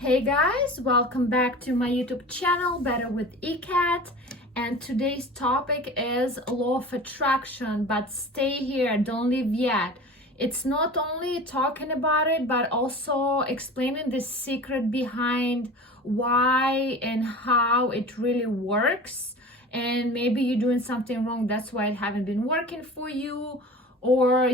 Hey guys, welcome back to my YouTube channel, Better with ECAT. And today's topic is law of attraction, but stay here, don't leave yet. It's not only talking about it, but also explaining the secret behind why and how it really works. And maybe you're doing something wrong, that's why it haven't been working for you, or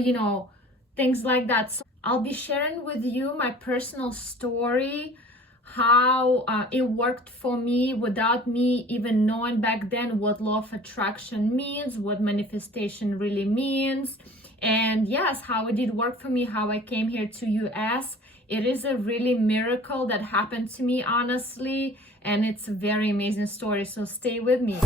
things like that. So I'll be sharing with you my personal story, how it worked for me without me even knowing back then what law of attraction means, what manifestation really means, and yes, how it did work for me, how I came here to US. It is a really miracle that happened to me, honestly, and it's a very amazing story, so stay with me.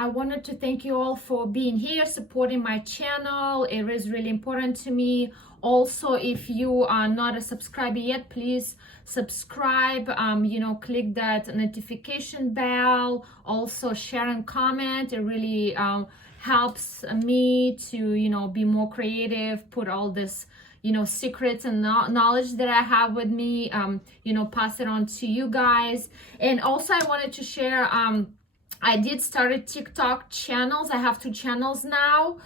I wanted to thank you all for being here, supporting my channel. It is really important to me. Also, if you are not a subscriber yet, please subscribe, click that notification bell, also share and comment. It really helps me to be more creative, put all this secrets and knowledge that I have with me, pass it on to you guys. And also I wanted to share, I did start a TikTok channels. I have 2 channels now.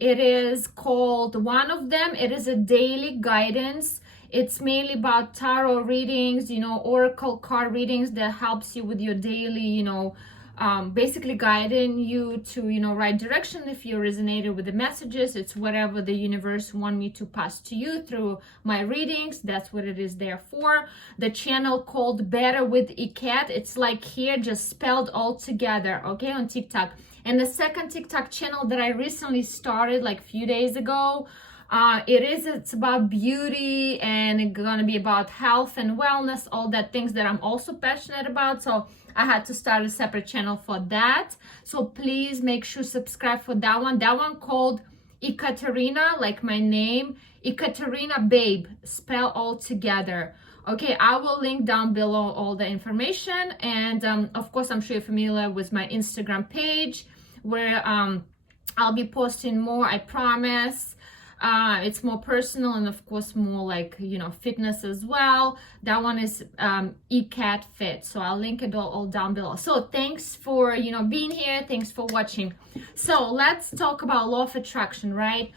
It is called, one of them, it is a daily guidance. It's mainly about tarot readings, oracle card readings that helps you with your daily, basically guiding you to, right direction. If you resonated with the messages, it's whatever the universe want me to pass to you through my readings. That's what it is there for. The channel called Better with ECAT. It's like here, just spelled all together, okay, on TikTok. And the second TikTok channel that I recently started like a few days ago, it's about beauty, and it's gonna be about health and wellness, all that things that I'm also passionate about. So I had to start a separate channel for that. So please make sure subscribe for that one. That one called Ekaterina, like my name, Ekaterina Babe, spell all together. Okay, I will link down below all the information. And of course, I'm sure you're familiar with my Instagram page, where I'll be posting more, I promise. It's more personal, and of course more like fitness as well. That one is ECAT Fit, so I'll link it all down below. So thanks for being here, thanks for watching. So let's talk about law of attraction, right?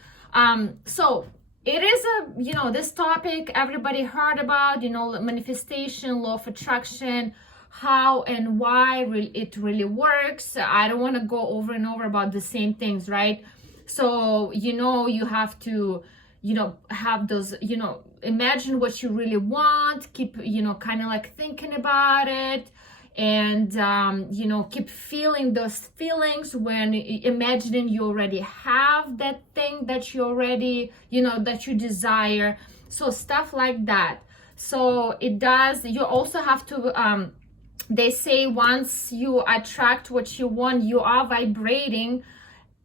So it is this topic everybody heard about, manifestation, law of attraction, how and why it really works. I don't want to go over and over about the same things, right? So, you have to, have those, imagine what you really want, keep, kind of like thinking about it, and, keep feeling those feelings when imagining you already have that thing that you already, that you desire. So stuff like that. So it does, you also have to, they say once you attract what you want, you are vibrating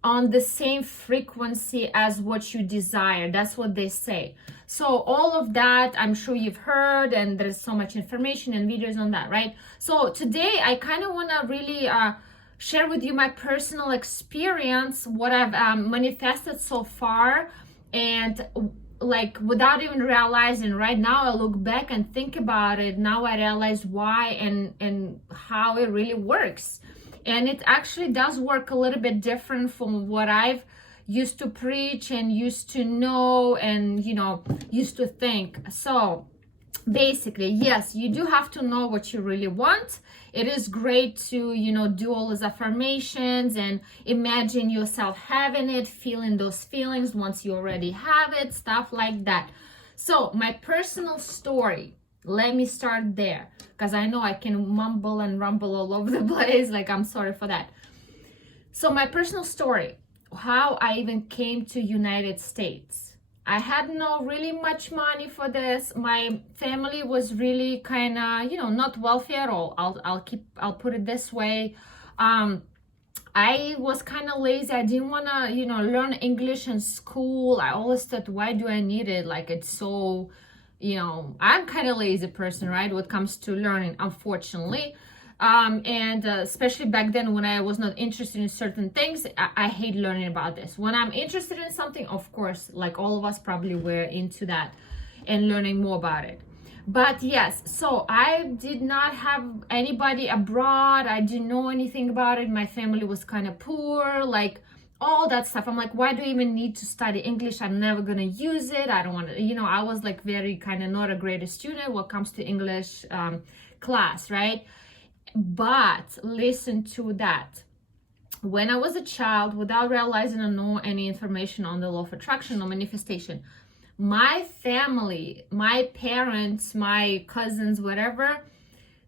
on the same frequency as what you desire. That's what they say. So all of that, I'm sure you've heard, and there's so much information and videos on that, right? So today I kind of want to really share with you my personal experience, what I've manifested so far, and like without even realizing. Right now I look back and think about it, now I realize why and how it really works. And it actually does work a little bit different from what I've used to preach and used to know and, used to think. So basically, yes, you do have to know what you really want. It is great to, do all those affirmations and imagine yourself having it, feeling those feelings once you already have it, stuff like that. So my personal story, let me start there, because I know I can mumble and rumble all over the place. Like, I'm sorry for that. So my personal story, how I even came to United States. I had no really much money for this. My family was really kind of, not wealthy at all. I'll put it this way. I was kind of lazy. I didn't want to, learn English in school. I always thought, why do I need it? Like, it's so, I'm kind of lazy person, right? When it comes to learning, unfortunately. And especially back then when I was not interested in certain things, I hate learning about this. When I'm interested in something, of course, like all of us probably were into that and learning more about it. But yes, so I did not have anybody abroad. I didn't know anything about it. My family was kind of poor, like all that stuff. I'm like, why do I even need to study English? I'm never gonna use it. I don't want to, I was like very kind of not a great student when it comes to English class, right? But listen to that. When I was a child, without realizing or know any information on the law of attraction or manifestation, my family, my parents, my cousins, whatever,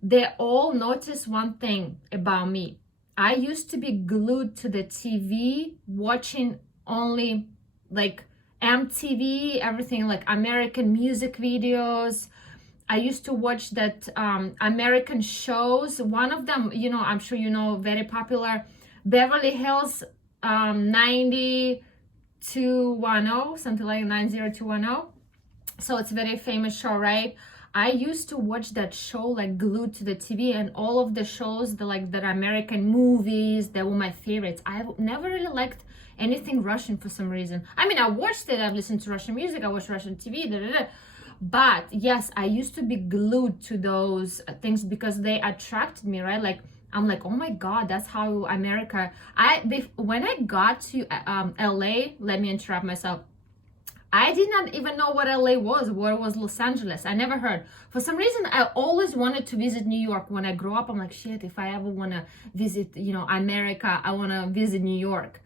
they all noticed one thing about me. I used to be glued to the TV, watching only like MTV, everything like American music videos. I used to watch that American shows. One of them, I'm sure very popular, Beverly Hills 90210, something like 90210. So it's a very famous show, right? I used to watch that show like glued to the TV, and all of the shows, the American movies, they were my favorites. I never really liked anything Russian for some reason. I mean, I watched it, I've listened to Russian music, I watched Russian TV, But yes, I used to be glued to those things because they attracted me, right? Like, I'm like, oh my God, that's how America. When I got to LA, let me interrupt myself. I did not even know what LA was, what was Los Angeles. I never heard. For some reason, I always wanted to visit New York. When I grew up, I'm like, shit, if I ever want to visit, America, I want to visit New York.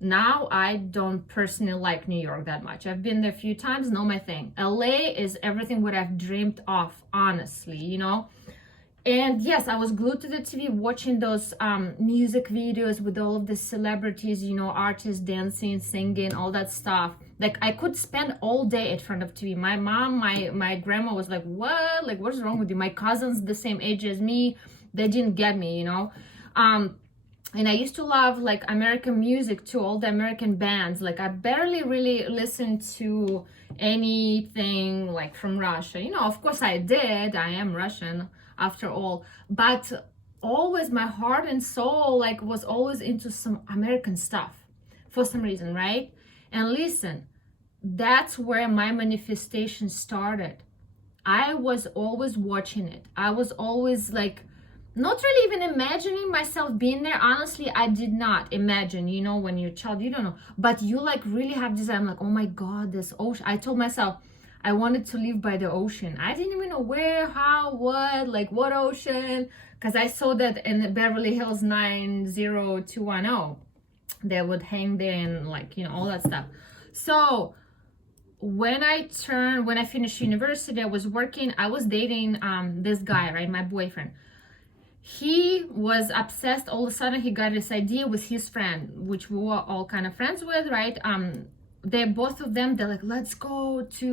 Now, I don't personally like New York that much. I've been there a few times, not my thing. LA is everything what I've dreamed of, honestly, And yes, I was glued to the TV watching those music videos with all of the celebrities, artists dancing, singing, all that stuff. Like, I could spend all day in front of TV. My mom, my grandma was like, what? Like, what's wrong with you? My cousins the same age as me, they didn't get me, And I used to love like American music too, all the American bands. Like, I barely really listened to anything like from Russia. Of course I did. I am Russian after all. But always my heart and soul like was always into some American stuff for some reason, right? And listen, that's where my manifestation started. I was always watching it. I was always like, not really even imagining myself being there. Honestly, I did not imagine, when you're a child, you don't know. But you like really have this, I'm like, oh my God, this ocean. I told myself I wanted to live by the ocean. I didn't even know where, how, what, like what ocean. Because I saw that in Beverly Hills 90210. They would hang there and like, all that stuff. So when I finished university, I was working, I was dating this guy, right? My boyfriend. He was obsessed. All of a sudden he got this idea with his friend, which we were all kind of friends with, right? Both of them, they're like, let's go to,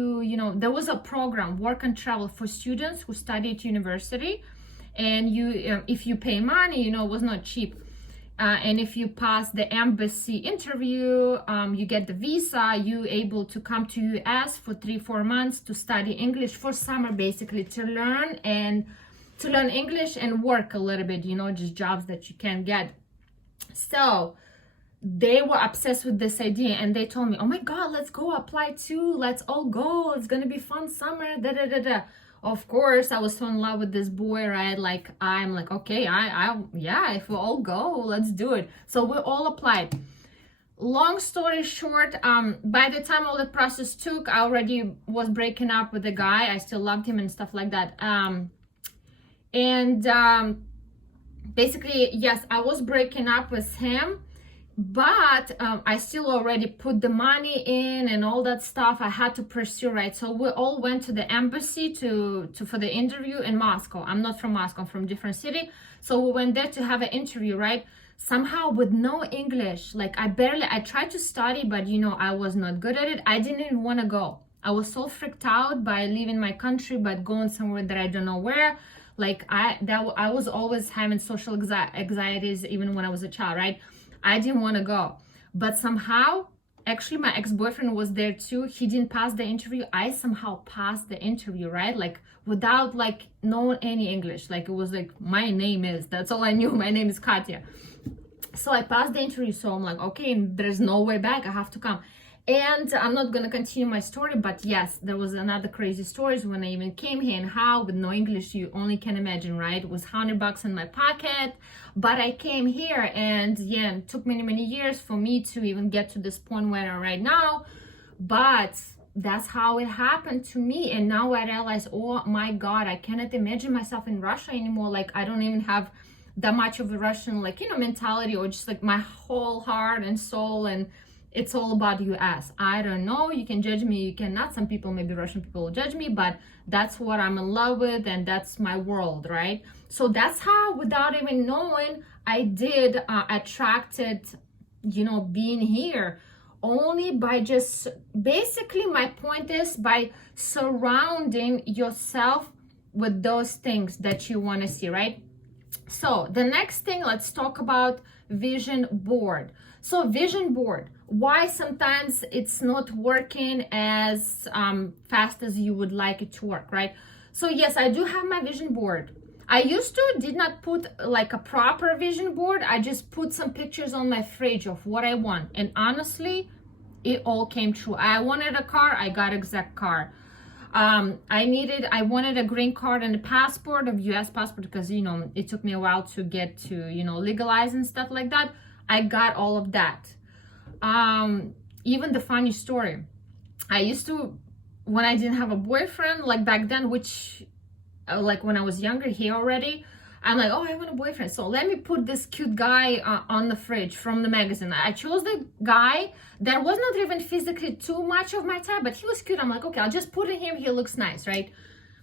there was a program, work and travel for students who study at university. And if you pay money, it was not cheap. And if you pass the embassy interview, you get the visa, you able to come to US for 3-4 months to study English for summer, basically to learn English and work a little bit, just jobs that you can get. So they were obsessed with this idea and they told me, oh my God, let's go apply too. Let's all go. It's going to be fun summer. Of course, I was so in love with this boy, right? Like, I'm like, okay, yeah, if we all go, let's do it. So we all applied. Long story short, by the time all the process took, I already was breaking up with the guy. I still loved him and stuff like that. Basically, yes, I was breaking up with him, but I still already put the money in and all that stuff I had to pursue, right? So we all went to the embassy for the interview in Moscow. I'm not from Moscow, I'm from different city. So we went there to have an interview, right? somehow with no English. Like I tried to study, but I was not good at it. I didn't even want to go. I was so freaked out by leaving my country, but going somewhere that I don't know where. Like I was always having social anxieties even when I was a child, right? I didn't want to go, but somehow, actually my ex-boyfriend was there too. He didn't pass the interview. I somehow passed the interview, right? Like without like knowing any English. Like it was like, my name is, that's all I knew. My name is Katya. So I passed the interview. So I'm like, okay, there's no way back. I have to come. And I'm not going to continue my story, but yes, there was another crazy stories when I even came here, and how with no English, you only can imagine, right? It was $100 in my pocket, but I came here, and yeah, it took many years for me to even get to this point where I'm right now, but that's how it happened to me. And now I realize, oh my God, I cannot imagine myself in Russia anymore. Like I don't even have that much of a Russian, like, mentality, or just like my whole heart and soul, and it's all about US. I don't know, you can judge me, you cannot. Some people, maybe Russian people, will judge me, but that's what I'm in love with, and that's my world, right? So that's how, without even knowing, I did attracted, being here, only by just, basically my point is by surrounding yourself with those things that you want to see, right? So the next thing, let's talk about vision board. So vision board, why sometimes it's not working as fast as you would like it to work, right? So yes, I do have my vision board. I did not put like a proper vision board. I just put some pictures on my fridge of what I want. And honestly, it all came true. I wanted a car, I got exact car. I wanted a green card and a passport, of US passport, because it took me a while to get to legalize and stuff like that. I got all of that. Even the funny story, I used to, when I didn't have a boyfriend, like back then, which like when I was younger here already, I'm like, oh, I want a boyfriend, so let me put this cute guy on the fridge from the magazine. I chose the guy that was not even physically too much of my type, but he was cute. I'm like, okay, I'll just put him, he looks nice, right?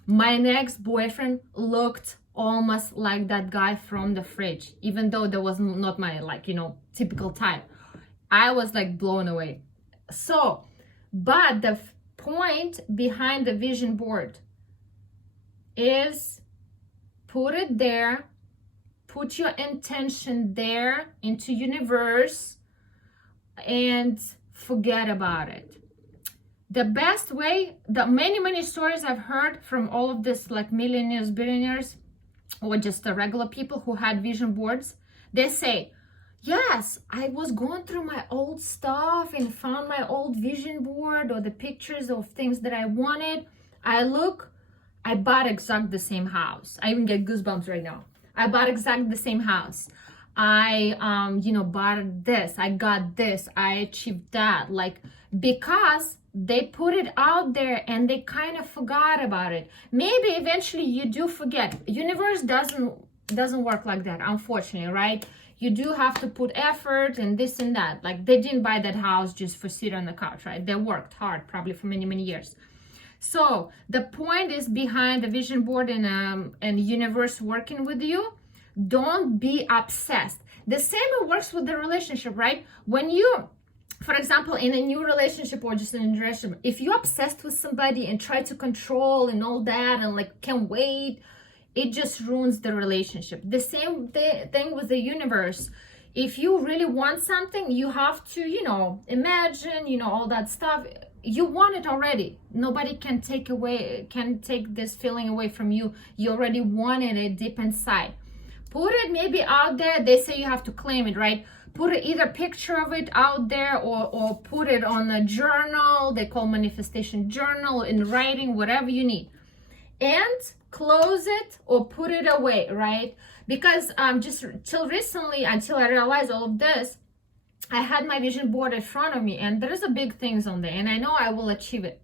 My next boyfriend looked almost like that guy from the fridge, even though that was not my, like, typical type. I was like blown away. So, but the point behind the vision board is, put it there, put your intention there into universe, and forget about it. The best way, the many stories I've heard from all of this, like millionaires, billionaires, or just the regular people who had vision boards, they say, yes, I was going through my old stuff and found my old vision board or the pictures of things that I wanted. I bought exactly the same house. I even get goosebumps right now. I bought exactly the same house. I, bought this. I got this. I achieved that. Like, because they put it out there and they kind of forgot about it. Maybe eventually you do forget. Universe doesn't work like that, unfortunately, right? You do have to put effort and this and that. Like, they didn't buy that house just for sit on the couch, right? They worked hard, probably for many years. So the point is behind the vision board and universe working with you. Don't be obsessed. The same works with the relationship, right? When you, for example, in a new relationship or just in a relationship, if you're obsessed with somebody and try to control and all that and like can't wait, it just ruins the relationship. The same thing with the universe. If you really want something, you have to, imagine, all that stuff. You want it already. Nobody can take this feeling away from you. You already wanted it deep inside. Put it maybe out there. They say you have to claim it, right? Put either picture of it out there or put it on a journal. They call manifestation journal, in writing, whatever you need. And close it or put it away, right? Because just till recently, until I realized all of this, I had my vision board in front of me, and there's a big things on there, and I know I will achieve it,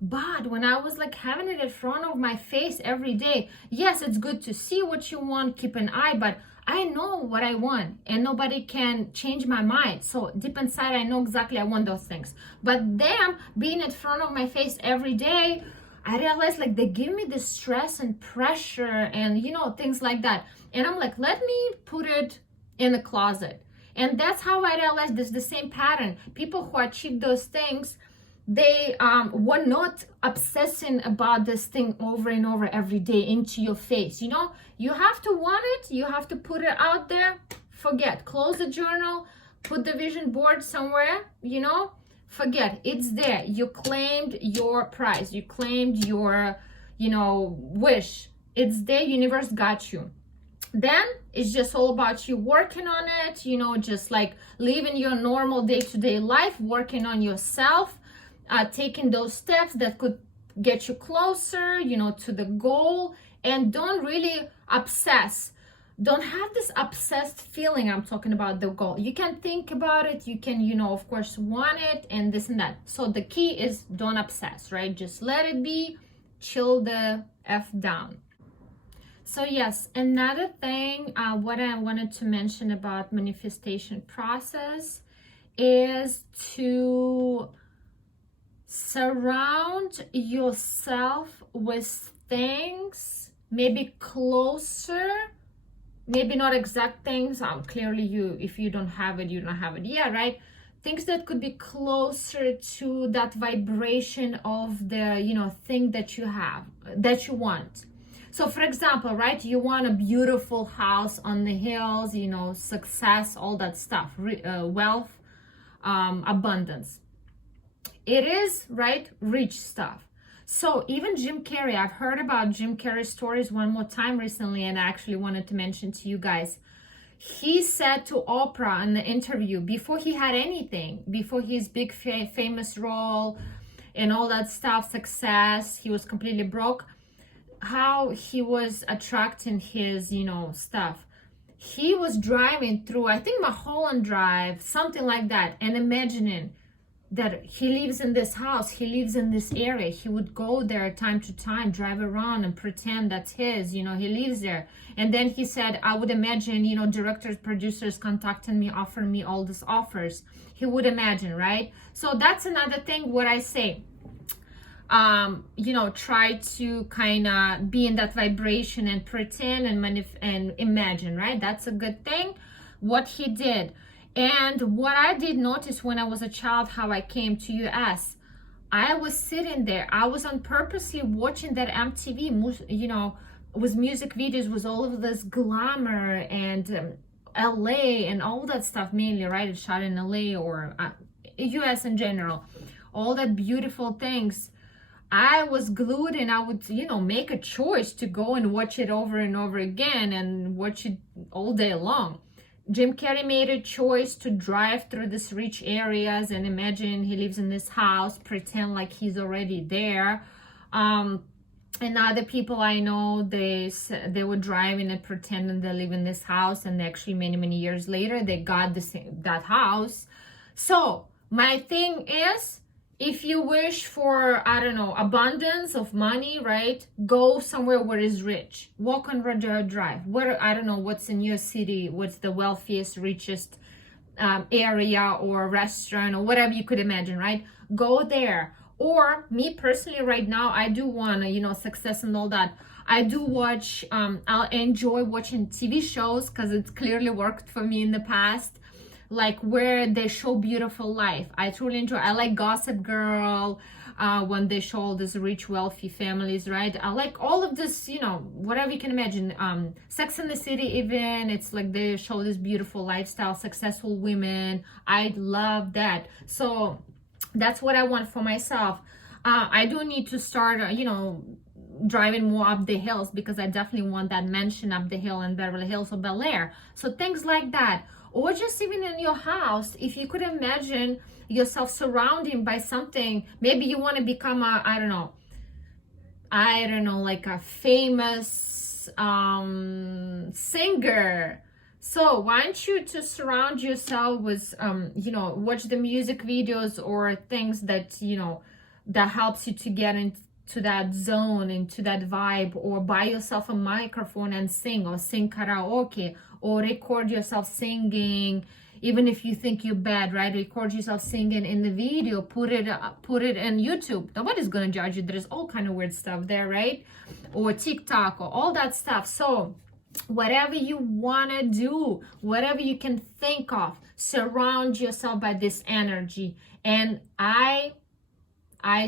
But when I was like having it in front of my face every day, yes, it's good to see what you want, keep an eye, but I know what I want and nobody can change my mind. So deep inside, I know exactly I want those things. But them being in front of my face every day, I realized like they give me this stress and pressure and things like that. And I'm like, let me put it in the closet. And that's how I realized there's the same pattern. People who achieve those things, they were not obsessing about this thing over and over every day into your face. You know, you have to want it, you have to put it out there. Forget, close the journal, put the vision board somewhere, you know, forget, it's there. You claimed your prize, you claimed your, you know, wish. It's there, universe got you. Then it's just all about you working on it, you know, just like living your normal day-to-day life, working on yourself, taking those steps that could get you closer, you know, to the goal. And don't really obsess. Don't have this obsessed feeling. I'm talking about the goal. You can think about it, you can, you know, of course, want it and this and that. So the key is don't obsess, right? Just let it be, chill the F down. So yes, another thing, what I wanted to mention about manifestation process is to surround yourself with things maybe closer, maybe not exact things. Clearly you, if you don't have it, you don't have it. Yeah, right? Things that could be closer to that vibration of the, you know, thing that you have, that you want. So for example, right, you want a beautiful house on the hills, you know, success, all that stuff, wealth, abundance. It is, right, rich stuff. So even Jim Carrey, I've heard about Jim Carrey's stories one more time recently, and I actually wanted to mention to you guys. He said to Oprah in the interview, before he had anything, before his big famous role and all that stuff, success, he was completely broke, how he was attracting his, you know, stuff. He was driving through, I think, Mulholland Drive, something like that, and imagining that he lives in this house, he lives in this area. He would go there time to time, drive around and pretend that's his, you know, he lives there. And then he said, I would imagine, you know, directors, producers contacting me, offering me all these offers. He would imagine, right? So that's another thing what I say. You know, try to kind of be in that vibration and pretend and imagine, right? That's a good thing, what he did. And what I did notice when I was a child, how I came to US, I was sitting there, I was on purposely watching that MTV, you know, with music videos, with all of this glamour and LA and all that stuff, mainly, right? It's shot in LA or US in general, all that beautiful things. I was glued, and I would, you know, make a choice to go and watch it over and over again and watch it all day long. Jim Carrey made a choice to drive through these rich areas and imagine he lives in this house, pretend like he's already there. And other people I know, they were driving and pretending they live in this house, and actually many years later they got that house. So my thing is, if you wish for, I don't know, abundance of money, right? Go somewhere where it's rich. Walk on Rodeo Drive. Where, I don't know, what's in your city, what's the wealthiest, richest area or restaurant or whatever you could imagine, right? Go there. Or me personally right now, I do want, you know, success and all that. I do watch, I'll enjoy watching TV shows because it's clearly worked for me in the past. Like where they show beautiful life. I truly enjoy. I like Gossip Girl, when they show all these rich, wealthy families, right? I like all of this, you know, whatever you can imagine. Sex and the City, even, it's like they show this beautiful lifestyle, successful women. I love that. So that's what I want for myself. I do need to start, you know, driving more up the hills, because I definitely want that mansion up the hill in Beverly Hills or Bel Air. So things like that. Or just even in your house, if you could imagine yourself surrounded by something, maybe you want to become a, I don't know, like a famous singer. So why don't you to surround yourself with, you know, watch the music videos or things that, you know, that helps you to get into that zone, into that vibe, or buy yourself a microphone and sing, or sing karaoke, or record yourself singing, even if you think you're bad, right? Record yourself singing in the video, put it in YouTube. Nobody's gonna judge you. There's all kind of weird stuff there, right? Or TikTok or all that stuff. So whatever you want to do, whatever you can think of, surround yourself by this energy. And I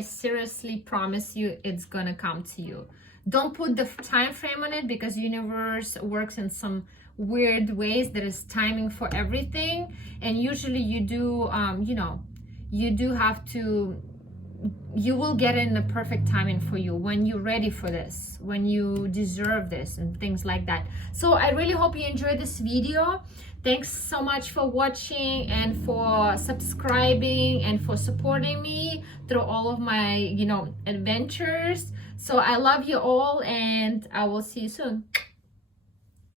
seriously promise you it's gonna come to you. Don't put the time frame on it, because universe works in some weird ways. There is timing for everything, and usually you do you do have to, you will get in the perfect timing for you when you're ready for this, when you deserve this, and things like that. So I really hope you enjoyed this video. Thanks so much for watching, and for subscribing, and for supporting me through all of my adventures. So I love you all, and I will see you soon.